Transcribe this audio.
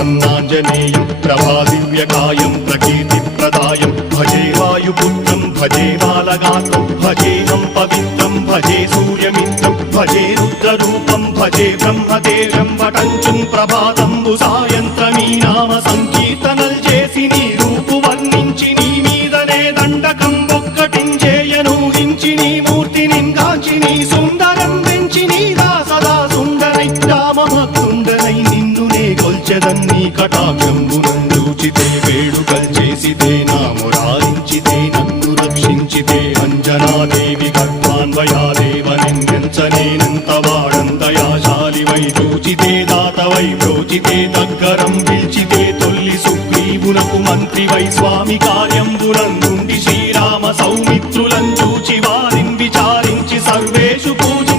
प्रसन्नाञ्जनेयं प्रभादिव्यकायं प्रकीर्तिप्रदायं भजे वायुपुत्रं भजे बालगात्रं भजेऽहं पवित्रं भजे सूर्यमित्रं भजे रुद्ररूपं भजे ब्रह्मदेवं वटञ्चुं प्रभाతంబు సాయంత్రమీ నామ సంకీర్తనల్ చేసి నీ రూపు వర్ణించి నీ మీదనే దండకం ఒక్కటించేయను హించి నీ మూర్తిని గాంచి నీ సుందరం వెంచి నీ సదా సుందరై రామభక్తుండనై నిన్నునే కొల్చెదన్ని కటాక్షంబునందూచితే వేడుకల్ చేసితే నా మురారించితే నన్ను రక్షించితే అంజనాదేవి గర్భాన్వయాదేవనెంచనేనంత వాడంతయాశాలివై చూచితే దాతవై ప్రోచితే దగ్గరం పిలిచితే తొల్లి సుగ్రీవునకు మంత్రివై స్వామి కార్యంబునందుండి శ్రీరామ సౌమిత్రులం చూచి వారిని విచారించి సర్వేషు పూజ